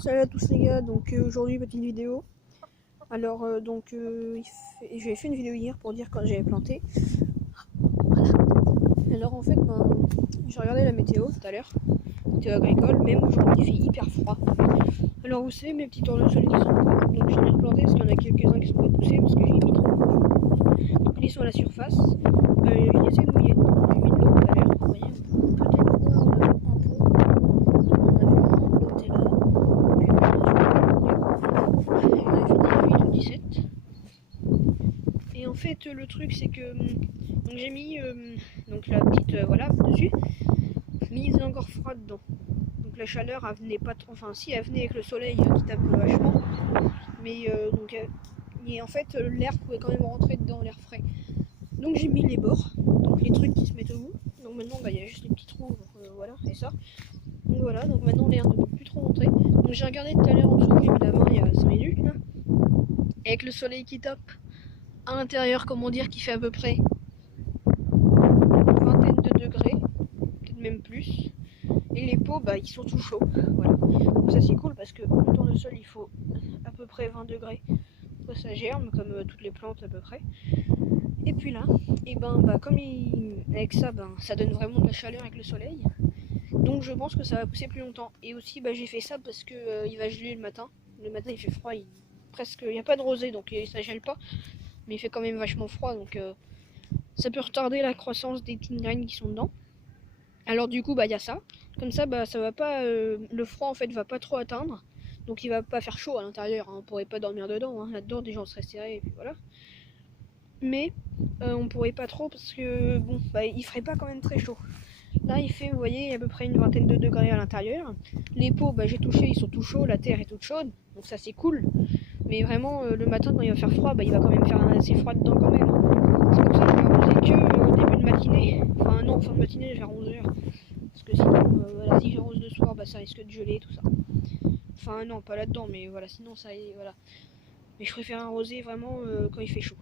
Salut à tous les gars, donc aujourd'hui petite vidéo. Alors j'avais fait une vidéo hier pour dire quand j'avais planté. Voilà. Alors en fait j'ai regardé la météo tout à l'heure, météo agricole, même aujourd'hui il fait hyper froid. Alors vous savez mes petits tournesols qui sont beaux, donc j'en ai replanté parce qu'il y en a quelques-uns qui sont pas poussés parce que j'ai mis trop. Donc ils sont à la surface. J'ai essayé de mouiller, donc j'ai mis de l'eau tout à l'heure. Vous voyez, on peut peut-être voir un peu. On a vu un, l'autre est là. Puis on a fait 18 ou 17. Et en fait le truc c'est que donc j'ai mis donc la petite voilà dessus, mais il faisait encore froid dedans. Donc la chaleur elle venait pas trop, enfin si elle venait avec le soleil qui tape vachement, mais et en fait l'air pouvait quand même rentrer dedans, l'air frais. Donc j'ai mis les bords, donc les trucs qui se mettent au bout. Donc maintenant il y a juste les petits trous, voilà, et ça. Donc voilà, donc maintenant l'air ne peut plus trop rentrer. Donc j'ai regardé tout à l'heure en dessous, j'ai mis la main il y a 5 minutes là. Avec le soleil qui tape à l'intérieur, comment dire, qui fait à peu près une vingtaine de degrés, peut-être même plus. Et les pots, ils sont tout chauds. Voilà. Donc ça c'est cool parce que le tournesol il faut à peu près 20 degrés pour que ça germe, comme toutes les plantes à peu près. Et puis là, et comme avec ça, ça donne vraiment de la chaleur avec le soleil. Donc je pense que ça va pousser plus longtemps. Et aussi j'ai fait ça parce que il va geler le matin. Le matin il fait froid, il n'y a pas de rosée donc ça gèle pas. Mais il fait quand même vachement froid, donc ça peut retarder la croissance des petites graines qui sont dedans. Alors du coup il y a ça, comme ça ça va pas, le froid en fait va pas trop atteindre, donc il va pas faire chaud à l'intérieur, hein. On pourrait pas dormir dedans, hein. Là-dedans déjà on serait serré et puis voilà. Mais on pourrait pas trop parce que bon il ferait pas quand même très chaud. Là il fait, vous voyez, à peu près une vingtaine de degrés à l'intérieur. Les pots j'ai touché, ils sont tout chauds, la terre est toute chaude, donc ça c'est cool. Mais vraiment le matin quand il va faire froid, il va quand même faire assez froid dedans quand même. C'est pour ça que je vais arroser que au début de matinée. Enfin non, fin de matinée vers 11h. Parce que sinon, voilà, si j'arrose le soir, ça risque de geler tout ça. Enfin non, pas là-dedans, mais voilà, sinon ça est, voilà. Mais je préfère arroser vraiment quand il fait chaud.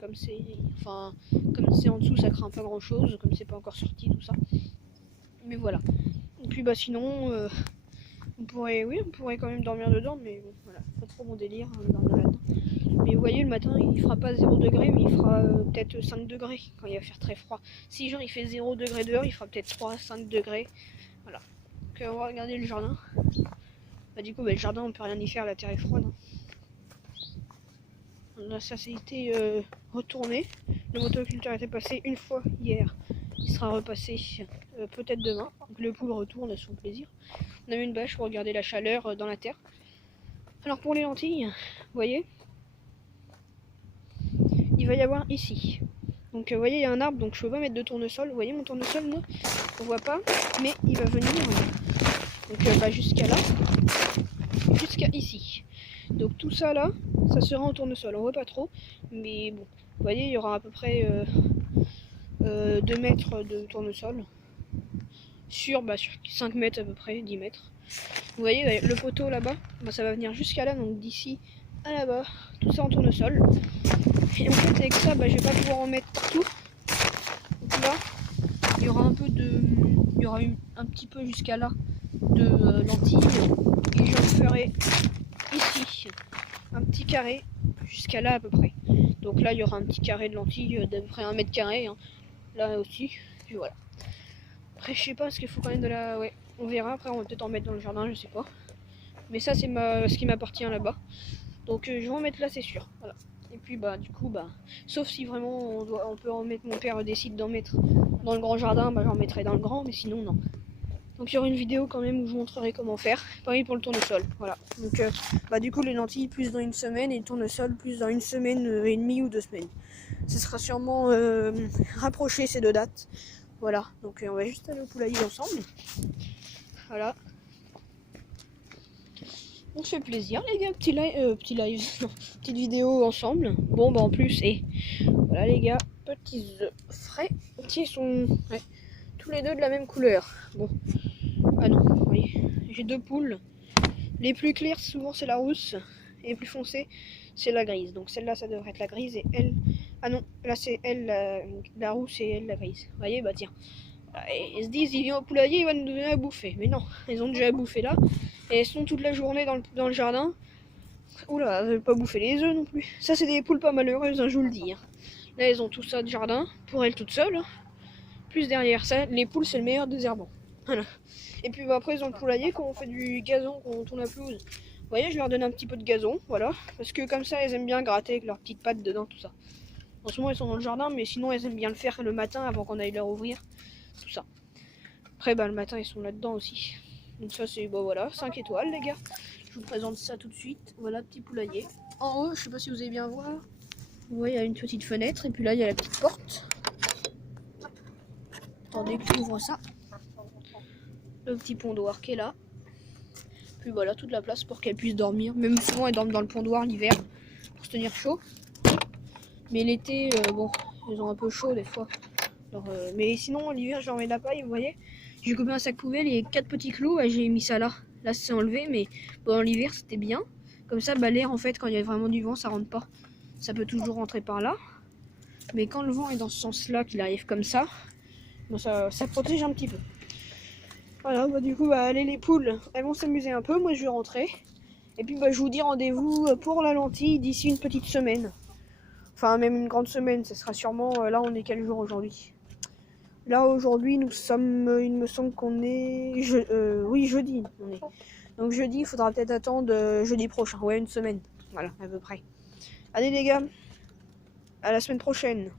Comme c'est en dessous, ça craint pas grand chose, comme c'est pas encore sorti tout ça. Mais voilà. Et puis sinon, on pourrait quand même dormir dedans, mais bon, voilà, pas trop mon délire, dormir là-dedans. Mais vous voyez, le matin, il fera pas 0 degré, mais il fera peut-être 5 degrés quand il va faire très froid. Si genre il fait 0 degré dehors, il fera peut-être 3-5 degrés. Voilà. Donc on va regarder le jardin. Du coup, le jardin, on peut rien y faire, la terre est froide. Là, ça s'est été retourné. Le motoculteur était passé une fois hier. Il sera repassé peut-être demain. Donc le pouls retourne à son plaisir. On a mis une bâche pour regarder la chaleur dans la terre. Alors pour les lentilles, vous voyez, il va y avoir ici. Donc vous voyez, il y a un arbre, donc je peux pas mettre de tournesol. Vous voyez mon tournesol, moi, on voit pas, mais il va venir donc jusqu'à là, jusqu'à ici. Donc tout ça là, ça sera en tournesol. On voit pas trop, mais bon, vous voyez, il y aura à peu près 2 mètres de tournesol sur 5 mètres à peu près, 10 mètres. Vous voyez, le poteau là-bas, ça va venir jusqu'à là, donc d'ici à là-bas, tout ça en tournesol. Et en fait, avec ça, je vais pas pouvoir en mettre partout. Donc là, il y aura un peu de, il y aura un petit peu jusqu'à là de lentilles, et j'en ferai ici un petit carré jusqu'à là à peu près. Donc là, il y aura un petit carré de lentilles d'à peu près 1 mètre carré, hein. Là aussi, puis voilà. Après, je sais pas, parce qu'il faut quand même de la, ouais, on verra. Après, on va peut-être en mettre dans le jardin, je sais pas. Mais ça, c'est ce qui m'appartient là-bas. Donc je vais en mettre là, c'est sûr. Voilà. Et puis du coup, sauf si vraiment on peut en mettre, mon père décide d'en mettre dans le grand jardin, j'en mettrai dans le grand, mais sinon non. Donc il y aura une vidéo quand même où je vous montrerai comment faire. Pareil pour le tournesol. Voilà. Donc du coup les lentilles plus dans une semaine et le tournesol plus dans 1 semaine et demie ou 2 semaines. Ce sera sûrement rapproché ces 2 dates. Voilà. Donc on va juste aller au poulailler ensemble. Voilà. On se fait plaisir les gars, petit live, non, petite vidéo ensemble. Bon en plus, et voilà les gars, petits œufs frais, qui sont tous les deux de la même couleur. Bon, ah non, oui, j'ai 2 poules. Les plus claires souvent c'est la rousse, et les plus foncées c'est la grise. Donc celle-là ça devrait être la grise et elle, ah non, là c'est elle la rousse et elle la grise. Vous voyez, tiens. Ils se disent, ils viennent au poulailler, ils vont nous donner à bouffer. Mais non, ils ont déjà à bouffer là. Et elles sont toute la journée dans le jardin. Oula, elles veulent pas bouffer les œufs non plus. Ça, c'est des poules pas malheureuses, hein, je vous le dis. Hein. Là, elles ont tout ça de jardin, pour elles toutes seules. Hein. Plus derrière ça, les poules, c'est le meilleur désherbant. Voilà. Et puis bah, après, ils ont le poulailler, quand on fait du gazon, quand on tourne la pelouse. Vous voyez, je leur donne un petit peu de gazon, voilà. Parce que comme ça, elles aiment bien gratter avec leurs petites pattes dedans, tout ça. En ce moment, elles sont dans le jardin, mais sinon, elles aiment bien le faire le matin avant qu'on aille leur ouvrir. Tout ça. Après, bah, le matin, ils sont là-dedans aussi. Donc ça, c'est, bah voilà, 5 étoiles, les gars. Je vous présente ça tout de suite. Voilà, petit poulailler. En haut, je sais pas si vous allez bien voir. Vous voyez, il y a une petite fenêtre, et puis là, il y a la petite porte. Attendez que j'ouvre ça. Le petit pondoir qui est là. Puis voilà, toute la place pour qu'elles puissent dormir. Même souvent, elles dorment dans le pondoir l'hiver pour se tenir chaud. Mais l'été, bon, elles ont un peu chaud des fois. Alors, mais sinon, l'hiver, je leur mets de la paille, vous voyez. J'ai coupé un sac poubelle et 4 petits clous et j'ai mis ça là. Là, c'est enlevé, mais pendant l'hiver, c'était bien. Comme ça, bah, l'air, en fait, quand il y a vraiment du vent, ça rentre pas. Ça peut toujours rentrer par là. Mais quand le vent est dans ce sens-là, qu'il arrive comme ça, bon, ça protège un petit peu. Voilà, bah, du coup, bah, allez, les poules, elles vont s'amuser un peu. Moi, je vais rentrer. Et puis, bah, je vous dis rendez-vous pour la lentille d'ici une petite semaine. Enfin, même une grande semaine. Ce sera sûrement... là, on est quel jour aujourd'hui ? Là, aujourd'hui, nous sommes... il me semble qu'on est... oui, jeudi. On est. Donc, jeudi, il faudra peut-être attendre jeudi prochain. Ouais, une semaine. Voilà, à peu près. Allez, les gars. À la semaine prochaine.